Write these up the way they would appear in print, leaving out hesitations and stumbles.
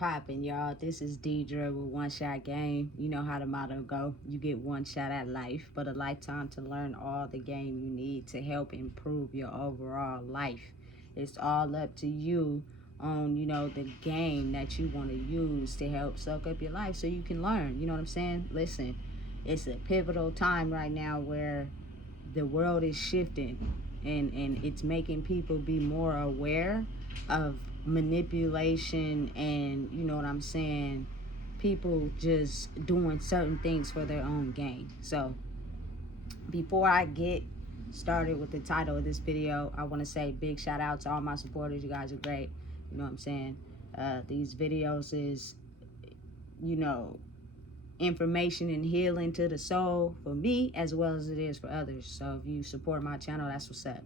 poppin', y'all? This is Deidre with One Shot Game. You know how the motto go. You get one shot at life, but a lifetime to learn all the game you need to help improve your overall life. It's all up to you on, the game that you want to use to help soak up your life so you can learn. You know what I'm saying? Listen, it's a pivotal time right now where the world is shifting and it's making people be more aware of manipulation and, you know what I'm saying, people just doing certain things for their own gain. So before I get started with the title of this video, I want to say big shout out to all my supporters. You guys are great. You know what I'm saying? These videos is, information and healing to the soul for me as well as it is for others. So if you support my channel, that's what's up.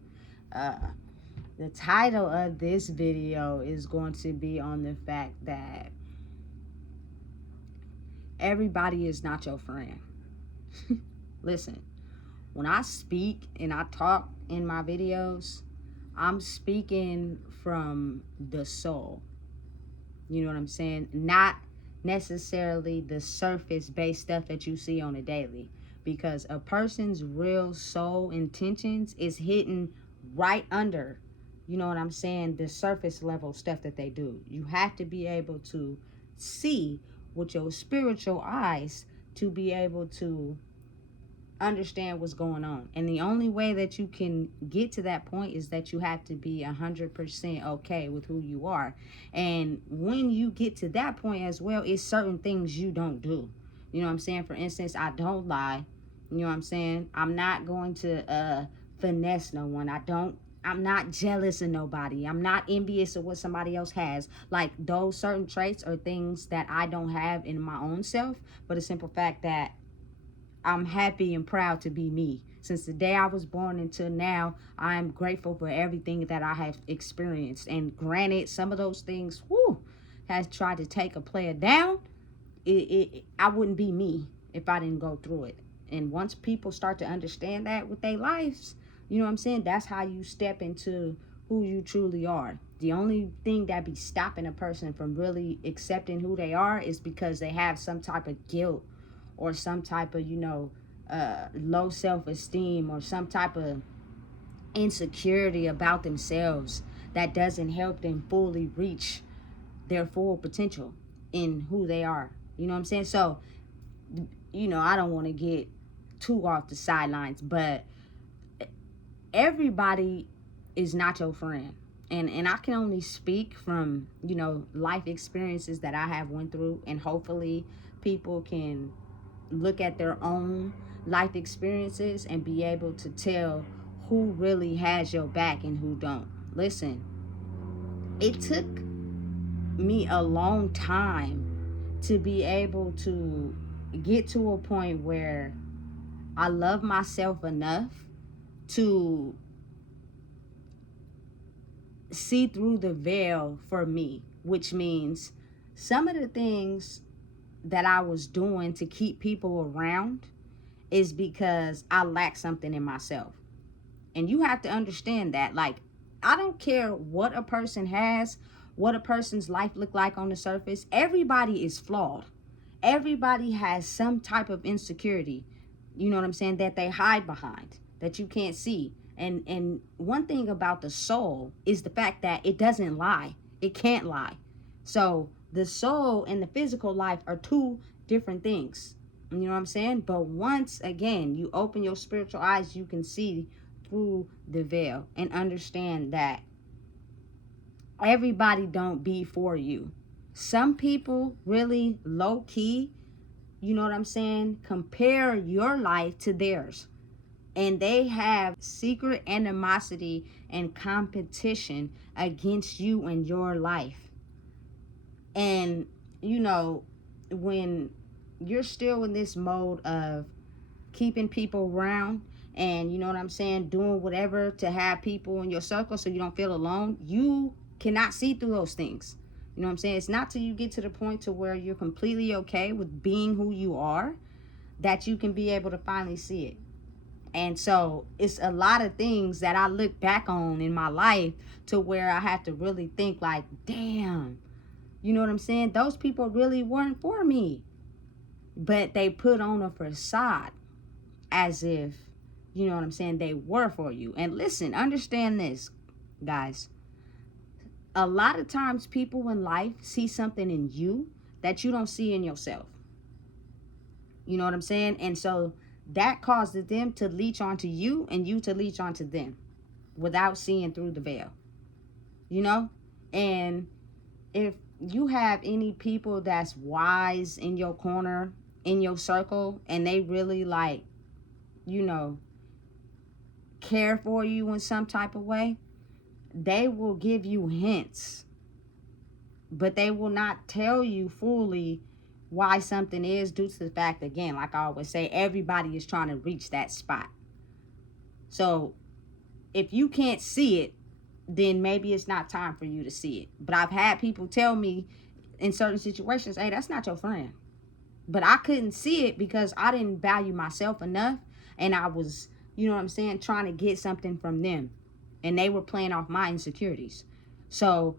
The title of this video is going to be on the fact that everybody is not your friend. Listen, when I speak and I talk in my videos, I'm speaking from the soul. You know what I'm saying? Not necessarily the surface-based stuff that you see on a daily, because a person's real soul intentions is hidden right under, you know what I'm saying, the surface level stuff that they do. You have to be able to see with your spiritual eyes to be able to understand what's going on. And the only way that you can get to that point is that you have to be 100% okay with who you are. And when you get to that point as well, it's certain things you don't do. You know what I'm saying? For instance, I don't lie. You know what I'm saying? I'm not going to finesse no one. I'm not jealous of nobody. I'm not envious of what somebody else has. Like, those certain traits are things that I don't have in my own self, but the simple fact that I'm happy and proud to be me. Since the day I was born until now, I am grateful for everything that I have experienced. And granted, some of those things, has tried to take a player down. I wouldn't be me if I didn't go through it. And once people start to understand that with their lives, you know what I'm saying? That's how you step into who you truly are. The only thing that be stopping a person from really accepting who they are is because they have some type of guilt or some type of, low self-esteem or some type of insecurity about themselves that doesn't help them fully reach their full potential in who they are. You know what I'm saying? So, I don't want to get too off the sidelines, but everybody is not your friend. And I can only speak from, life experiences that I have went through, and hopefully people can look at their own life experiences and be able to tell who really has your back and who don't. Listen, it took me a long time to be able to get to a point where I love myself enough to see through the veil for me, which means some of the things that I was doing to keep people around is because I lack something in myself. And you have to understand that. Like, I don't care what a person has, what a person's life look like on the surface. Everybody is flawed. Everybody has some type of insecurity, you know what I'm saying, that they hide behind, that you can't see. And one thing about the soul is the fact that it doesn't lie. It can't lie. So the soul and the physical life are two different things. You know what I'm saying? But once again, you open your spiritual eyes, you can see through the veil and understand that everybody don't be for you. Some people really low key, you know what I'm saying, compare your life to theirs. And they have secret animosity and competition against you and your life. And, when you're still in this mode of keeping people around and, you know what I'm saying, doing whatever to have people in your circle so you don't feel alone, you cannot see through those things. You know what I'm saying? It's not till you get to the point to where you're completely okay with being who you are that you can be able to finally see it. And so it's a lot of things that I look back on in my life to where I have to really think like, damn, You know what I'm saying? Those people really weren't for me. But they put on a facade as if, you know what I'm saying, they were for you. And listen, understand this, guys. A lot of times people in life see something in you that you don't see in yourself. You know what I'm saying? And so that causes them to leech onto you and you to leech onto them without seeing through the veil. You know? And if you have any people that's wise in your corner, in your circle, and they really like, you know, care for you in some type of way, they will give you hints, but they will not tell you fully why something is, due to the fact, again, like I always say, everybody is trying to reach that spot. So if you can't see it, then maybe it's not time for you to see it. But I've had people tell me in certain situations, hey, that's not your friend. But I couldn't see it because I didn't value myself enough, and I was, you know what I'm saying, trying to get something from them, and they were playing off my insecurities. So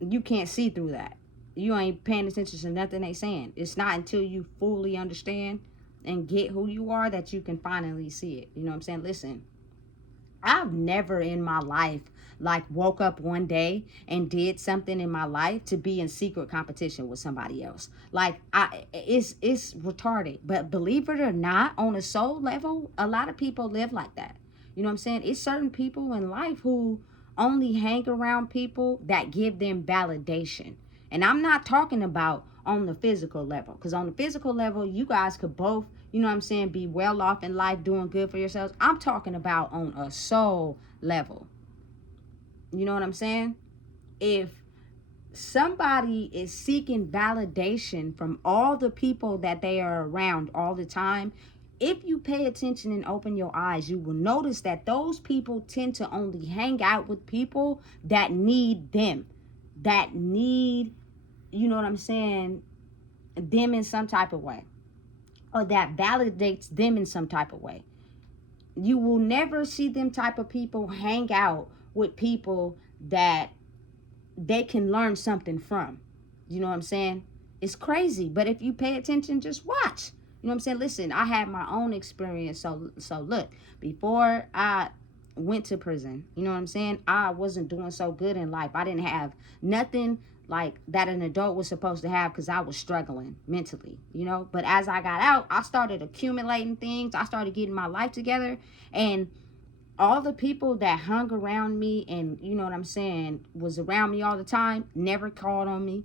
you can't see through that. You ain't paying attention to nothing they saying. It's not until you fully understand and get who you are that you can finally see it. You know what I'm saying? Listen, I've never in my life like woke up one day and did something in my life to be in secret competition with somebody else. Like it's retarded. But believe it or not, on a soul level, a lot of people live like that. You know what I'm saying? It's certain people in life who only hang around people that give them validation. And I'm not talking about on the physical level, because on the physical level, you guys could both, you know what I'm saying, be well off in life, doing good for yourselves. I'm talking about on a soul level. You know what I'm saying? If somebody is seeking validation from all the people that they are around all the time, if you pay attention and open your eyes, you will notice that those people tend to only hang out with people that need them, that need, you know what I'm saying, them in some type of way, or that validates them in some type of way. You will never see them type of people hang out with people that they can learn something from. You know what I'm saying? It's crazy, but if you pay attention, just watch. You know what I'm saying? Listen, I had my own experience. So look, before I went to prison, you know what I'm saying, I wasn't doing so good in life. I didn't have nothing like that an adult was supposed to have, because I was struggling mentally, you know. But as I got out, I started accumulating things. I started getting my life together, and all the people that hung around me and, you know what I'm saying, was around me all the time, never called on me.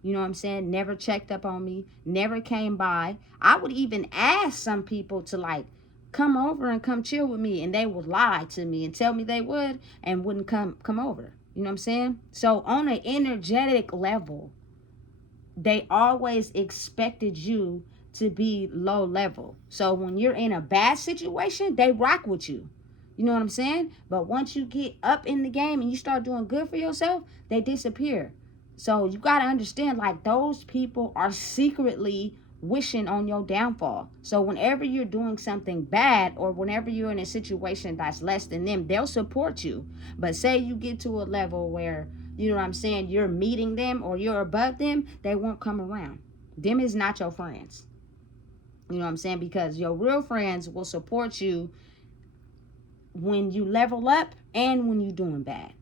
You know what I'm saying? Never checked up on me, never came by. I would even ask some people to like come over and come chill with me, and they would lie to me and tell me they would and wouldn't come over. You know what I'm saying? So on an energetic level, they always expected you to be low level. So when you're in a bad situation, they rock with you. You know what I'm saying? But once you get up in the game and you start doing good for yourself, they disappear. So you got to understand, like, those people are secretly wishing on your downfall. So whenever you're doing something bad, or whenever you're in a situation that's less than them, they'll support you. But say you get to a level where, you know what I'm saying, you're meeting them or you're above them, they won't come around. Them is not your friends. You know what I'm saying? Because your real friends will support you when you level up and when you're doing bad.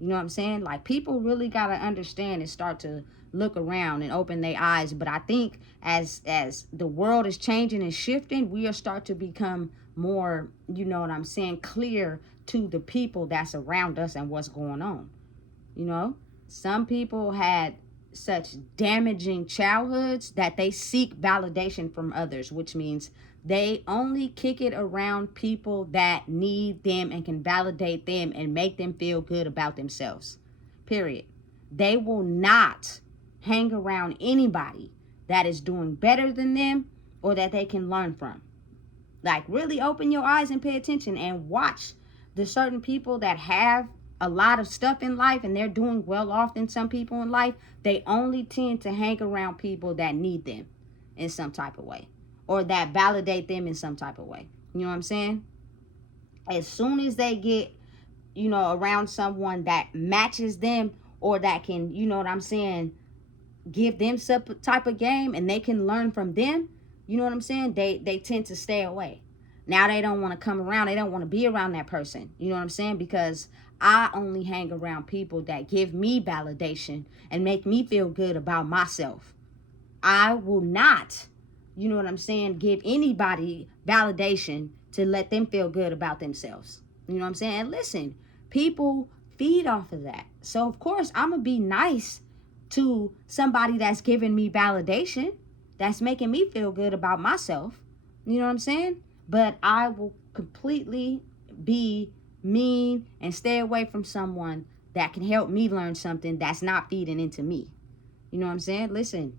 You know what I'm saying? Like, people really got to understand and start to look around and open their eyes. But I think as the world is changing and shifting, we are start to become more, you know what I'm saying, clear to the people that's around us and what's going on. You know, some people had such damaging childhoods that they seek validation from others, which means they only kick it around people that need them and can validate them and make them feel good about themselves. Period. They will not hang around anybody that is doing better than them or that they can learn from. Like, really open your eyes and pay attention and watch the certain people that have a lot of stuff in life and they're doing well off than some people in life. They only tend to hang around people that need them in some type of way, or that validate them in some type of way. You know what I'm saying? As soon as they get, you know, around someone that matches them, or that can, you know what I'm saying, give them some type of game and they can learn from them, you know what I'm saying? They tend to stay away. Now they don't want to come around. They don't want to be around that person. You know what I'm saying? Because I only hang around people that give me validation and make me feel good about myself. I will not, you know what I'm saying, give anybody validation to let them feel good about themselves. You know what I'm saying? And listen, people feed off of that. So, of course, I'm going to be nice to somebody that's giving me validation, that's making me feel good about myself. You know what I'm saying? But I will completely be mean and stay away from someone that can help me learn something that's not feeding into me. You know what I'm saying? Listen,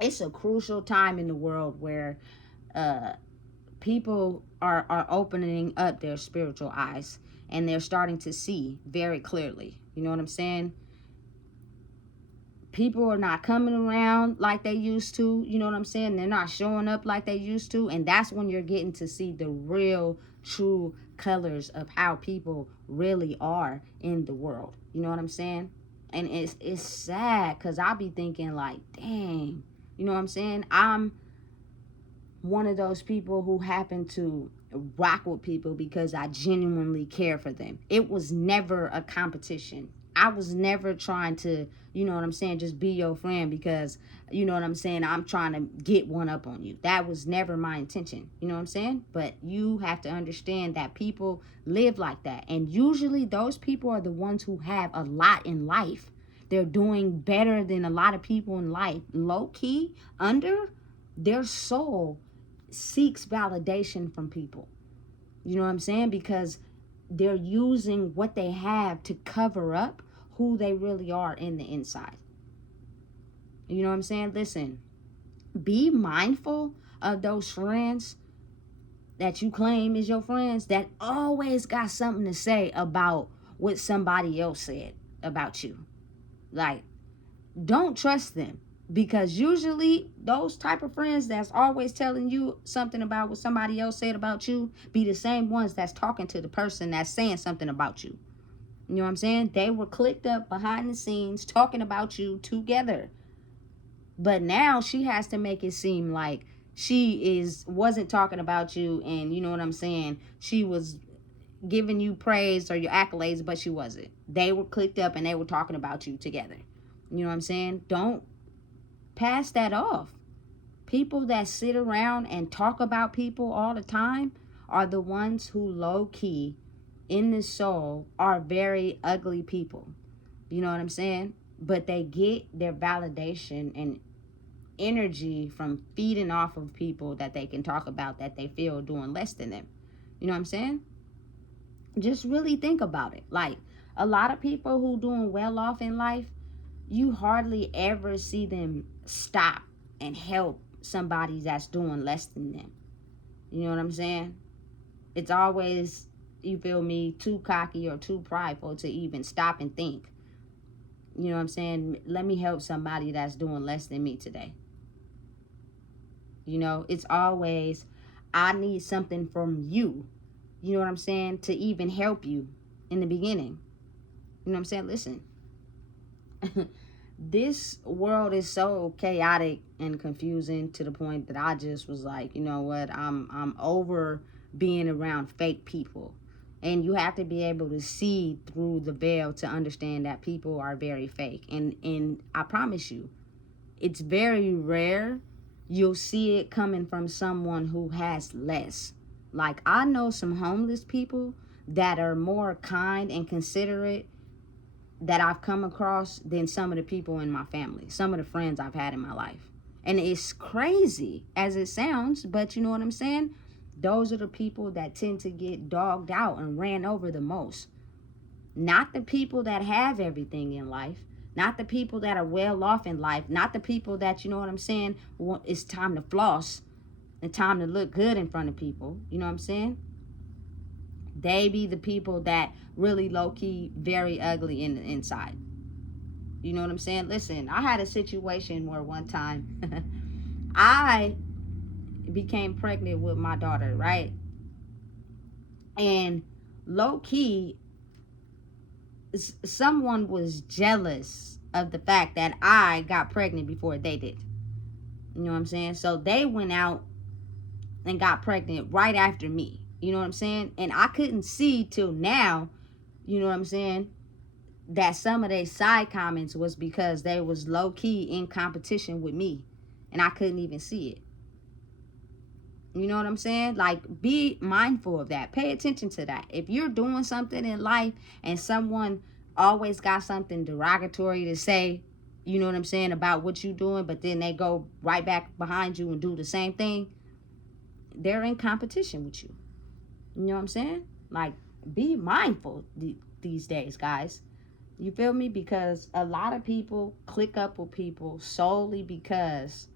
it's a crucial time in the world where uh, people are opening up their spiritual eyes and they're starting to see very clearly. You know what I'm saying? People are not coming around like they used to. You know what I'm saying? They're not showing up like they used to. And that's when you're getting to see the real, true colors of how people really are in the world. You know what I'm saying? And it's sad because I be thinking like, dang, you know what I'm saying? I'm one of those people who happen to rock with people because I genuinely care for them. It was never a competition. I was never trying to, you know what I'm saying, just be your friend because, you know what I'm saying, I'm trying to get one up on you. That was never my intention. You know what I'm saying? But you have to understand that people live like that. And usually those people are the ones who have a lot in life. They're doing better than a lot of people in life. Low key, under their soul seeks validation from people. You know what I'm saying? Because they're using what they have to cover up who they really are in the inside. You know what I'm saying? Listen, be mindful of those friends that you claim is your friends that always got something to say about what somebody else said about you. Like, don't trust them, because usually those type of friends that's always telling you something about what somebody else said about you be the same ones that's talking to the person that's saying something about you. You know what I'm saying? They were clicked up behind the scenes talking about you together, but now she has to make it seem like she wasn't talking about you, and you know what I'm saying, she was giving you praise or your accolades, but she wasn't. They were clicked up and they were talking about you together. You know what I'm saying? Don't pass that off. People that sit around and talk about people all the time are the ones who low key in the soul are very ugly people. You know what I'm saying? But they get their validation and energy from feeding off of people that they can talk about that they feel doing less than them. You know what I'm saying? Just really think about it. Like, a lot of people who doing well off in life, you hardly ever see them stop and help somebody that's doing less than them. You know what I'm saying? It's always, you feel me, too cocky or too prideful to even stop and think. You know what I'm saying? Let me help somebody that's doing less than me today. You know, it's always, I need something from you. You know what I'm saying? To even help you in the beginning. You know what I'm saying? Listen. This world is so chaotic and confusing to the point that I just was like, you know what, I'm over being around fake people. And you have to be able to see through the veil to understand that people are very fake. And I promise you, it's very rare you'll see it coming from someone who has less. Like, I know some homeless people that are more kind and considerate that I've come across than some of the people in my family, some of the friends I've had in my life. And it's crazy as it sounds, but you know what I'm saying? Those are the people that tend to get dogged out and ran over the most. Not the people that have everything in life, not the people that are well off in life, not the people that, you know what I'm saying, it's time to floss and time to look good in front of people. You know what I'm saying? They be the people that really low-key very ugly in the inside. You know what I'm saying? Listen, I had a situation where one time I became pregnant with my daughter, right? And low-key, someone was jealous of the fact that I got pregnant before they did. You know what I'm saying? So they went out and got pregnant right after me. You know what I'm saying? And I couldn't see till now, you know what I'm saying, that some of their side comments was because they was low key in competition with me. And I couldn't even see it. You know what I'm saying? Like, be mindful of that. Pay attention to that. If you're doing something in life and someone always got something derogatory to say, you know what I'm saying, about what you're doing, but then they go right back behind you and do the same thing, they're in competition with you. You know what I'm saying? Like, be mindful these days, guys. You feel me? Because a lot of people click up with people solely because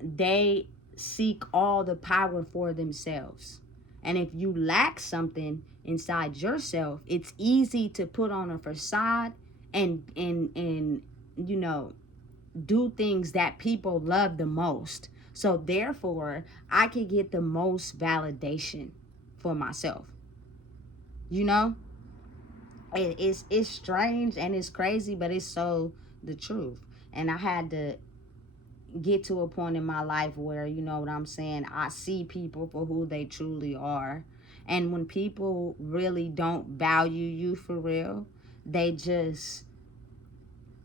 they seek all the power for themselves. And if you lack something inside yourself, it's easy to put on a facade and you know, do things that people love the most. So therefore, I can get the most validation for myself. You know, it's strange and it's crazy, but it's so the truth. And I had to get to a point in my life where, you know what I'm saying, I see people for who they truly are. And when people really don't value you for real, they just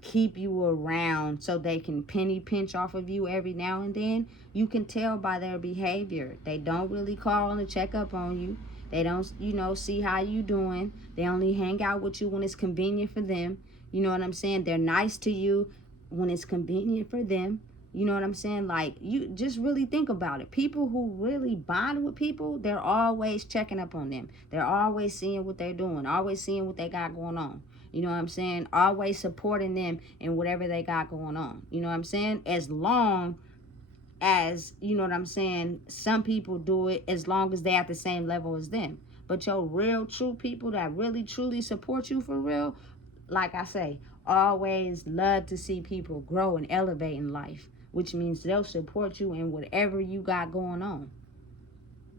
keep you around so they can penny pinch off of you every now and then. You can tell by their behavior. They don't really call and check up on you. They don't, you know, see how you doing. They only hang out with you when it's convenient for them. You know what I'm saying? They're nice to you when it's convenient for them. You know what I'm saying? Like, you just really think about it. People who really bond with people, they're always checking up on them. They're always seeing what they're doing, always seeing what they got going on. You know what I'm saying? Always supporting them in whatever they got going on. You know what I'm saying? As long as, you know what I'm saying, some people do it as long as they're at the same level as them. But your real, true people that really, truly support you for real, like I say, always love to see people grow and elevate in life, which means they'll support you in whatever you got going on.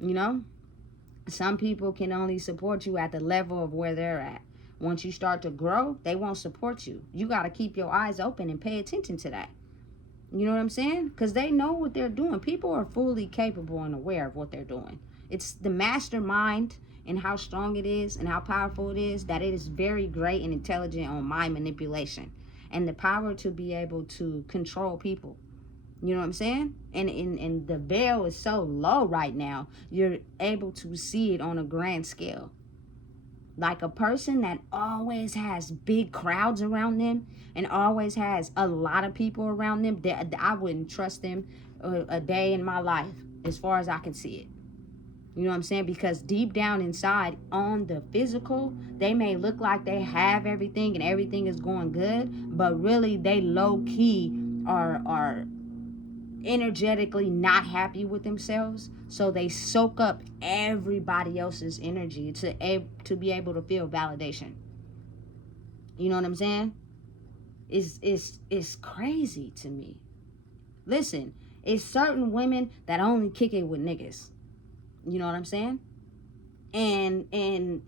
You know? Some people can only support you at the level of where they're at. Once you start to grow, they won't support you. You got to keep your eyes open and pay attention to that. You know what I'm saying? Because they know what they're doing. People are fully capable and aware of what they're doing. It's the mastermind and how strong it is and how powerful it is, that it is very great and intelligent on mind manipulation and the power to be able to control people. You know what I'm saying? And the veil is so low right now, you're able to see it on a grand scale. Like a person that always has big crowds around them and always has a lot of people around them, I wouldn't trust them a day in my life as far as I can see it. You know what I'm saying? Because deep down inside, on the physical, they may look like they have everything and everything is going good, but really they low key are energetically not happy with themselves, so they soak up everybody else's energy to be able to feel validation. You know what I'm saying? It's crazy to me. Listen, it's certain women that only kick it with niggas. You know what I'm saying? And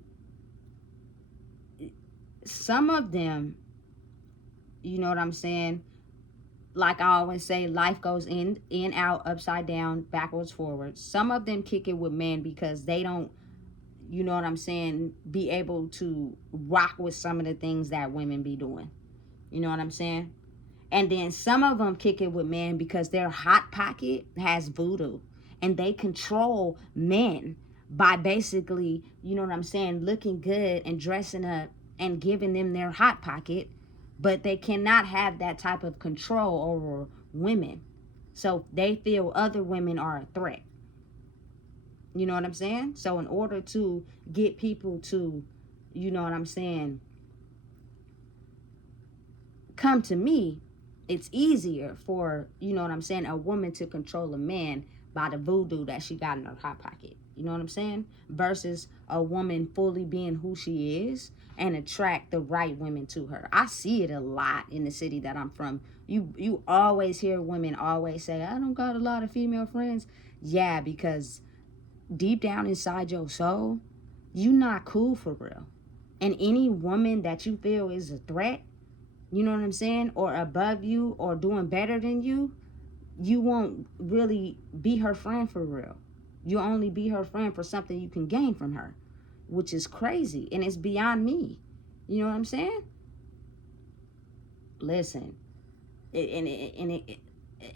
some of them, you know what I'm saying, like I always say, life goes in, out, upside down, backwards, forwards. Some of them kick it with men because they don't, you know what I'm saying, be able to rock with some of the things that women be doing. You know what I'm saying? And then some of them kick it with men because their hot pocket has voodoo. And they control men by basically, you know what I'm saying, looking good and dressing up and giving them their hot pocket, but they cannot have that type of control over women. So they feel other women are a threat. You know what I'm saying? So in order to get people to, you know what I'm saying, come to me, it's easier for, you know what I'm saying, a woman to control a man by the voodoo that she got in her hot pocket. You know what I'm saying? Versus a woman fully being who she is and attract the right women to her. I see it a lot in the city that I'm from. You always hear women always say, I don't got a lot of female friends. Yeah, because deep down inside your soul, you not cool for real. And any woman that you feel is a threat, you know what I'm saying, or above you or doing better than you, you won't really be her friend for real. You only be her friend for something you can gain from her, which is crazy and it's beyond me. You know what I'm saying? Listen,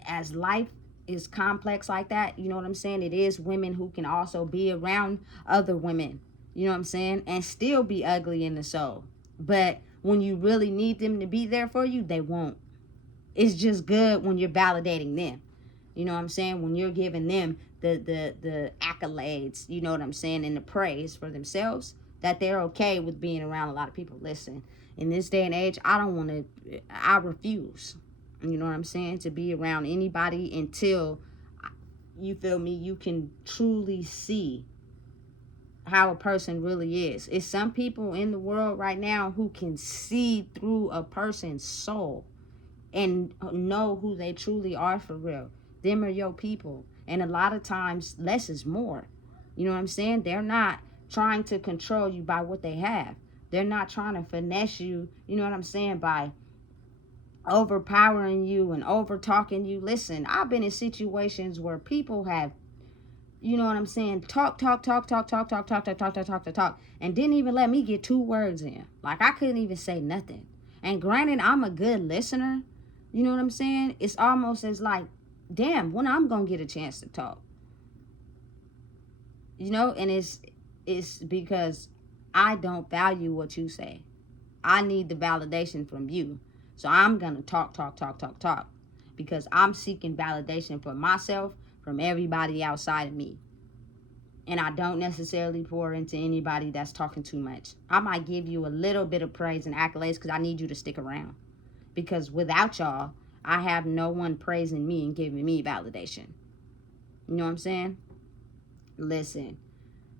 as life is complex like that, you know what I'm saying? It is women who can also be around other women, you know what I'm saying? And still be ugly in the soul. But when you really need them to be there for you, they won't. It's just good when you're validating them. You know what I'm saying? When you're giving them the accolades, you know what I'm saying, and the praise for themselves, that they're okay with being around a lot of people. Listen, in this day and age, I refuse, you know what I'm saying, to be around anybody until, you feel me, you can truly see how a person really is. It's some people in the world right now who can see through a person's soul and know who they truly are for real. Them are your people. And a lot of times, less is more. You know what I'm saying? They're not trying to control you by what they have. They're not trying to finesse you, you know what I'm saying, by overpowering you and over talking you. Listen, I've been in situations where people have, you know what I'm saying, talk, and didn't even let me get 2 words in. Like, I couldn't even say nothing. And granted, I'm a good listener, you know what I'm saying? It's almost as like, damn, when I'm gonna get a chance to talk, you know? And it's because I don't value what you say. I need the validation from you. So I'm gonna talk, because I'm seeking validation for myself from everybody outside of me. And I don't necessarily pour into anybody that's talking too much. I might give you a little bit of praise and accolades because I need you to stick around. Because without y'all, I have no one praising me and giving me validation. You know what I'm saying? Listen,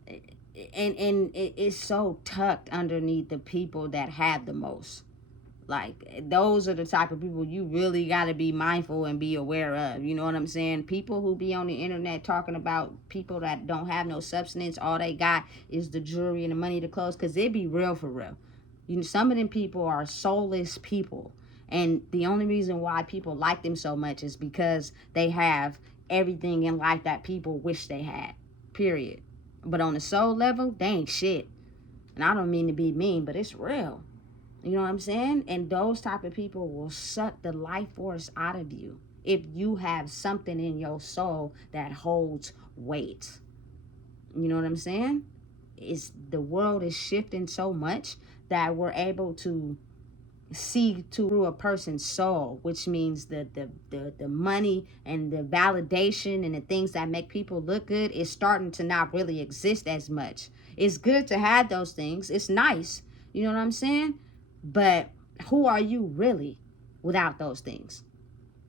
and it's so tucked underneath the people that have the most. Like, those are the type of people you really got to be mindful and be aware of. You know what I'm saying? People who be on the internet talking about people that don't have no substance, all they got is the jewelry and the money, the clothes, because it be real for real. You know, some of them people are soulless people. And the only reason why people like them so much is because they have everything in life that people wish they had. Period. But on the soul level, they ain't shit. And I don't mean to be mean, but it's real. You know what I'm saying? And those type of people will suck the life force out of you if you have something in your soul that holds weight. You know what I'm saying? The world is shifting so much that we're able to see through a person's soul, which means the money and the validation and the things that make people look good is starting to not really exist as much. It's good to have those things. It's nice. You know what I'm saying? But who are you really without those things?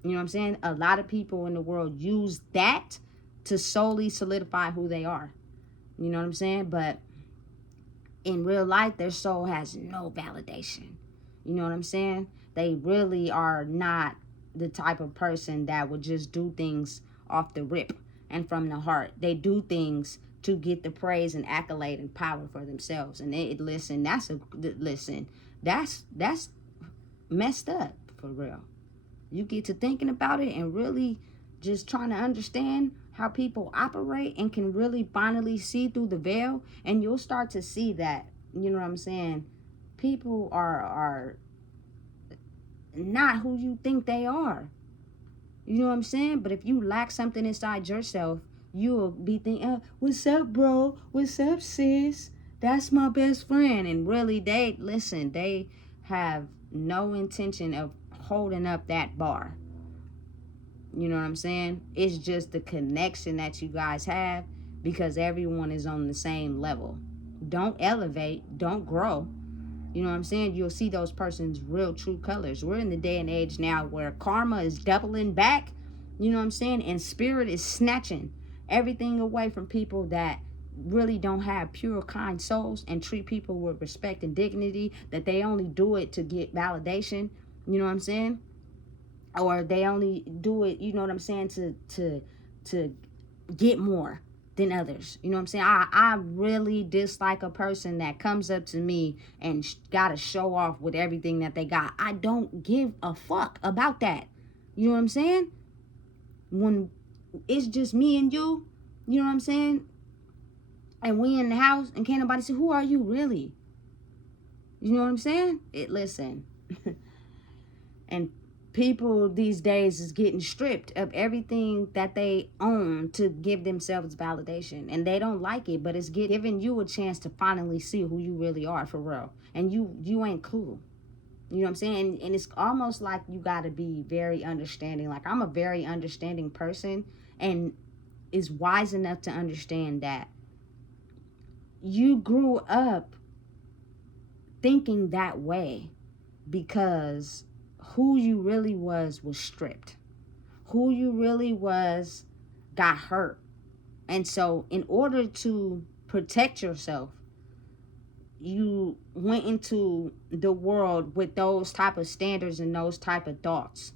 You know what I'm saying? A lot of people in the world use that to solely solidify who they are. You know what I'm saying? But in real life, their soul has no validation. You know what I'm saying? They really are not the type of person that would just do things off the rip and from the heart. They do things to get the praise and accolade and power for themselves. And that's messed up for real. You get to thinking about it and really just trying to understand how people operate and can really finally see through the veil, and you'll start to see that, you know what I'm saying, people are not who you think they are. You know what I'm saying? But if you lack something inside yourself, you'll be thinking, what's up, bro? What's up, sis? That's my best friend. And really, they have no intention of holding up that bar. You know what I'm saying? It's just the connection that you guys have because everyone is on the same level. Don't elevate, don't grow. You know what I'm saying? You'll see those persons' real true colors. We're in the day and age now where karma is doubling back, you know what I'm saying? And spirit is snatching everything away from people that really don't have pure, kind souls and treat people with respect and dignity, that they only do it to get validation, you know what I'm saying? Or they only do it, you know what I'm saying, to get more. than others. You know what I'm saying? I really dislike a person that comes up to me and gotta show off with everything that they got. I don't give a fuck about that. You know what I'm saying? When it's just me and you know what I'm saying? And we in the house and can't nobody say, who are you really? You know what I'm saying? Listen. And people these days is getting stripped of everything that they own to give themselves validation, and they don't like it, but it's giving you a chance to finally see who you really are for real. And you ain't cool. You know what I'm saying? And it's almost like you got to be very understanding. Like, I'm a very understanding person, and is wise enough to understand that you grew up thinking that way because who you really was stripped. Who you really was got hurt. And so in order to protect yourself, you went into the world with those type of standards and those type of thoughts.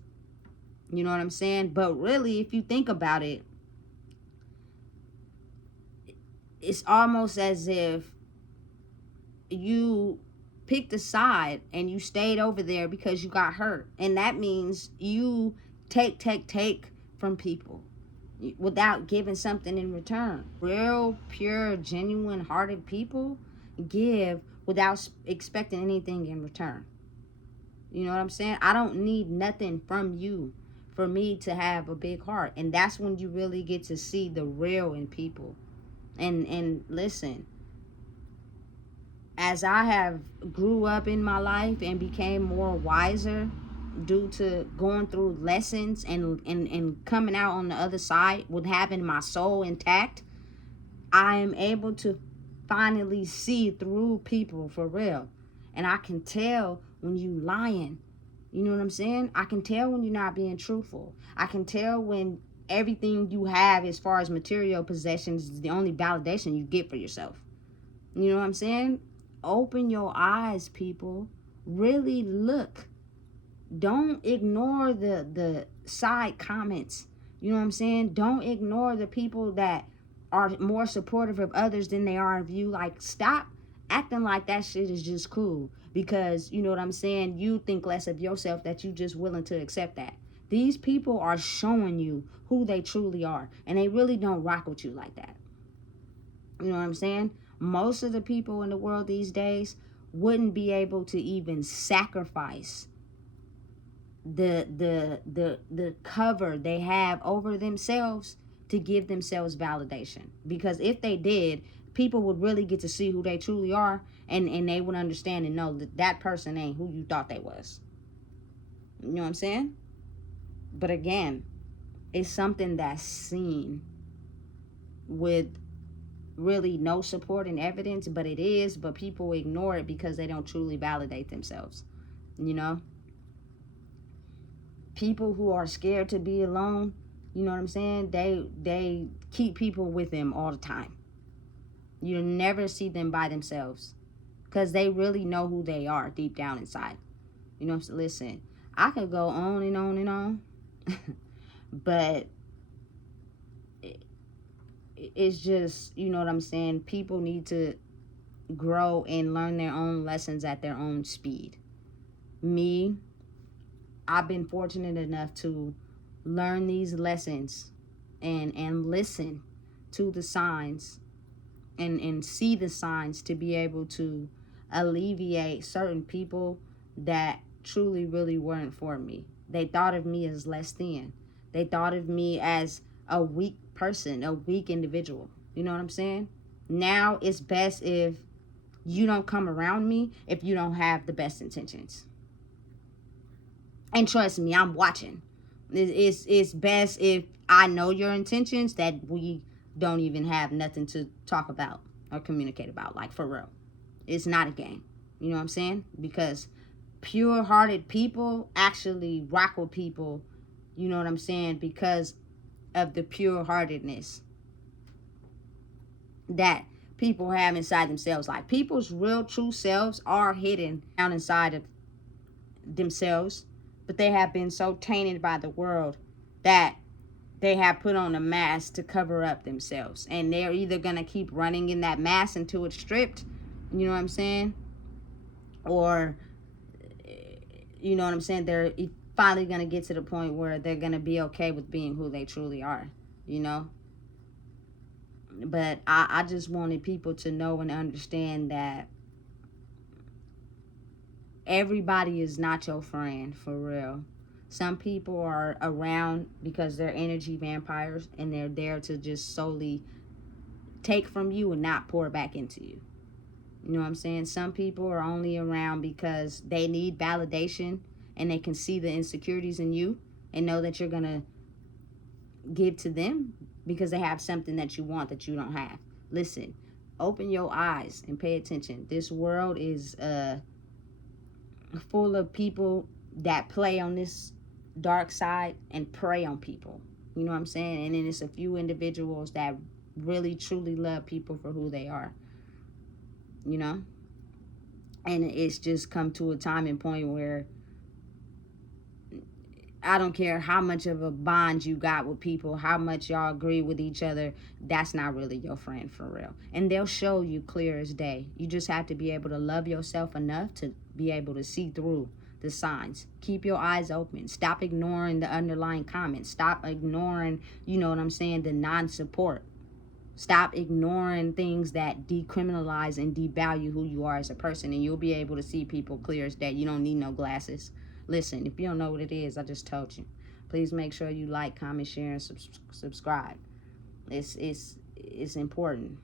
You know what I'm saying? But really, if you think about it, it's almost as if you picked a side and you stayed over there because you got hurt. And that means you take from people without giving something in return. Real, pure, genuine hearted people give without expecting anything in return. You know what I'm saying? I don't need nothing from you for me to have a big heart. And that's when you really get to see the real in people. And listen, as I have grew up in my life and became more wiser due to going through lessons and coming out on the other side with having my soul intact, I am able to finally see through people for real. And I can tell when you lying. You know what I'm saying? I can tell when you're not being truthful. I can tell when everything you have as far as material possessions is the only validation you get for yourself. You know what I'm saying? Open your eyes, people. Really look. Don't ignore the side comments. You know what I'm saying? Don't ignore the people that are more supportive of others than they are of you. Like, stop acting like that shit is just cool because, you know what I'm saying, you think less of yourself, that you just willing to accept that. These people are showing you who they truly are, and they really don't rock with you like that. You know what I'm saying? Most of the people in the world these days wouldn't be able to even sacrifice the cover they have over themselves to give themselves validation. Because if they did, people would really get to see who they truly are, and they would understand and know that that person ain't who you thought they was. You know what I'm saying? But again, it's something that's seen with really no support and evidence, but it is, but people ignore it because they don't truly validate themselves. You know, people who are scared to be alone, you know what I'm saying, they keep people with them all the time. You'll never see them by themselves because they really know who they are deep down inside. You know what I'm saying? Listen, I could go on and on and on but it's just, you know what I'm saying, people need to grow and learn their own lessons at their own speed. Me, I've been fortunate enough to learn these lessons and listen to the signs and see the signs to be able to alleviate certain people that truly really weren't for me. They thought of me as less than. They thought of me as a weak person, a weak individual. You know what I'm saying? Now it's best if you don't come around me if you don't have the best intentions. And trust me, I'm watching. It's best if I know your intentions, that we don't even have nothing to talk about or communicate about, like for real. It's not a game. You know what I'm saying? Because pure-hearted people actually rock with people, you know what I'm saying, because of the pure-heartedness that people have inside themselves. Like, people's real true selves are hidden down inside of themselves, but they have been so tainted by the world that they have put on a mask to cover up themselves. And they're either going to keep running in that mask until it's stripped, you know what I'm saying? Or, you know what I'm saying? They're finally going to get to the point where they're going to be okay with being who they truly are, you know? But I just wanted people to know and understand that everybody is not your friend, for real. Some people are around because they're energy vampires and they're there to just solely take from you and not pour back into you. You know what I'm saying? Some people are only around because they need validation and they can see the insecurities in you and know that you're going to give to them because they have something that you want that you don't have. Listen, open your eyes and pay attention. This world is full of people that play on this dark side and prey on people. You know what I'm saying? And then it's a few individuals that really truly love people for who they are. You know? And it's just come to a time and point where I don't care how much of a bond you got with people, how much y'all agree with each other, that's not really your friend for real. And they'll show you clear as day. You just have to be able to love yourself enough to be able to see through the signs. Keep your eyes open. Stop ignoring the underlying comments. Stop ignoring, you know what I'm saying, the non-support. Stop ignoring things that decriminalize and devalue who you are as a person, and you'll be able to see people clear as day. You don't need no glasses. Listen, if you don't know what it is, I just told you. Please make sure you like, comment, share, and subscribe. It's important.